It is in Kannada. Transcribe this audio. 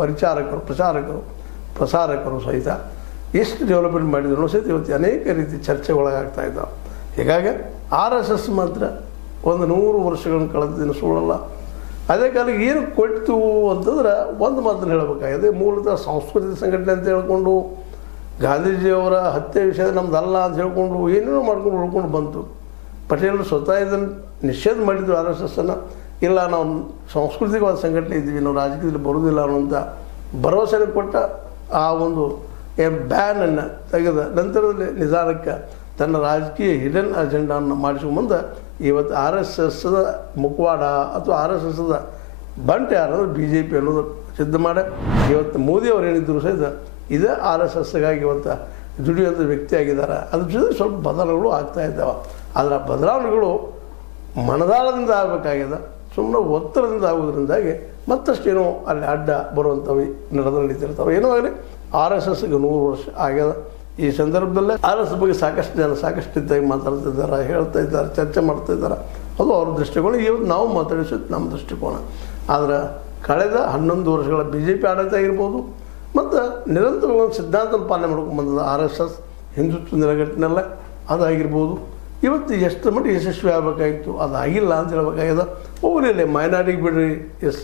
ಪರಿಚಾರಕರು ಪ್ರಸಾರಕರು ಸಹಿತ ಎಷ್ಟು ಡೆವಲಪ್ಮೆಂಟ್ ಮಾಡಿದ್ರು ಸಹಿತ ಇವತ್ತು ಅನೇಕ ರೀತಿ ಚರ್ಚೆಗೊಳಗಾಗ್ತಾ ಇದ್ದಾವೆ. ಹೀಗಾಗಿ RSS ಮಾತ್ರ ಒಂದು 100 ವರ್ಷಗಳನ್ನು ಕಳೆದಿನ ಸುಳ್ಳಲ್ಲ. ಅದೇ ಕಾಲಕ್ಕೆ ಏನು ಕೊಟ್ಟು ಅಂತಂದ್ರೆ ಒಂದು ಮಾತನ್ನು ಹೇಳಬೇಕಾಗಿದೆ. ಮೂಲತಃ ಸಾಂಸ್ಕೃತಿಕ ಸಂಘಟನೆ ಅಂತ ಹೇಳ್ಕೊಂಡು ಗಾಂಧೀಜಿಯವರ ಹತ್ಯೆ ವಿಷಯ ನಮ್ದಲ್ಲ ಅಂತ ಹೇಳ್ಕೊಂಡು ಏನೇನೋ ಮಾಡ್ಕೊಂಡು ಉಳ್ಕೊಂಡು ಬಂತು. ಪಟೇಲರು ಸ್ವತಃ ಇದನ್ನು ನಿಷೇಧ ಮಾಡಿದ್ರು RSSನ್ನು. ಇಲ್ಲ ನಾವು ಸಾಂಸ್ಕೃತಿಕವಾದ ಸಂಘಟನೆ ಇದ್ದೀವಿ, ನಾವು ರಾಜಕೀಯದಲ್ಲಿ ಬರೋದಿಲ್ಲ ಅನ್ನೋಂಥ ಭರವಸೆನ ಕೊಟ್ಟ ಆ ಒಂದು ಬ್ಯಾನನ್ನು ತೆಗೆದ ನಂತರದಲ್ಲಿ ನಿಧಾನಕ್ಕೆ ತನ್ನ ರಾಜಕೀಯ ಹಿಡನ್ ಅಜೆಂಡಾವನ್ನು ಮಾಡಿಸ್ಕೊಂಬಂದು ಇವತ್ತು RSSದ ಮುಖವಾಡ ಅಥವಾ RSSದ ಬಂಟೆ ಯಾರಂದ್ರೆ BJP ಅನ್ನೋದು ಸಿದ್ಧ ಮಾಡಿ ಇವತ್ತು ಮೋದಿಯವರು ಏನಿದ್ರು ಸಹಿತ ಇದೇ RSSಗಾಗಿ ಇವತ್ತು ದುಡಿಯುವಂಥ ವ್ಯಕ್ತಿ ಆಗಿದ್ದಾರೆ. ಅದ್ರ ಜೊತೆ ಸ್ವಲ್ಪ ಬದಲಾವಣೆಗಳು ಆಗ್ತಾ ಇದ್ದಾವೆ. ಆದರೆ ಆ ಬದಲಾವಣೆಗಳು ಮನದಾಳದಿಂದ ಆಗಬೇಕಾಗಿದೆ, ಸುಮ್ಮನೆ ಒತ್ತಡದಿಂದ ಆಗೋದ್ರಿಂದಾಗಿ ಮತ್ತಷ್ಟೇನೋ ಅಲ್ಲಿ ಅಡ್ಡ ಬರುವಂಥವು ನಡೀತಿರ್ತಾವೆ. ಏನೋ ಆಗಲಿ RSSಗೆ 100 ವರ್ಷ ಆಗ್ಯದ. ಈ ಸಂದರ್ಭದಲ್ಲೇ RSS ಬಗ್ಗೆ ಸಾಕಷ್ಟು ಜನ ಸಾಕಷ್ಟು ಇದ್ದಾಗಿ ಮಾತಾಡ್ತಿದ್ದಾರೆ, ಹೇಳ್ತಾ ಇದ್ದಾರೆ, ಚರ್ಚೆ ಮಾಡ್ತಾಯಿದ್ದಾರೆ. ಅದು ಅವ್ರ ದೃಷ್ಟಿಕೋನ. ಇವತ್ತು ನಾವು ಮಾತಾಡಿಸೋದು ನಮ್ಮ ದೃಷ್ಟಿಕೋನ. ಆದರೆ ಕಳೆದ 11 ವರ್ಷಗಳ BJP ಆಡಳಿತ ಆಗಿರ್ಬೋದು ಮತ್ತು ನಿರಂತರ ಒಂದು ಸಿದ್ಧಾಂತ ಪಾಲನೆ ಮಾಡ್ಕೊಂಡು ಬಂದದ RSS ಹಿಂದುತ್ವ ನೆಲೆಗಟ್ಟಿನಲ್ಲ ಅದಾಗಿರ್ಬೋದು. ಇವತ್ತು ಎಷ್ಟು ಮಟ್ಟಿಗೆ ಯಶಸ್ವಿ ಆಗಬೇಕಾಗಿತ್ತು ಅದಾಗಿಲ್ಲ ಅಂತ ಹೇಳ್ಬೇಕಾಗ್ಯದ. ಹೋಗಲಿಲ್ಲ ಮೈನಾರಿಟಿಗೆ ಬಿಡ್ರಿ, ಎಸ್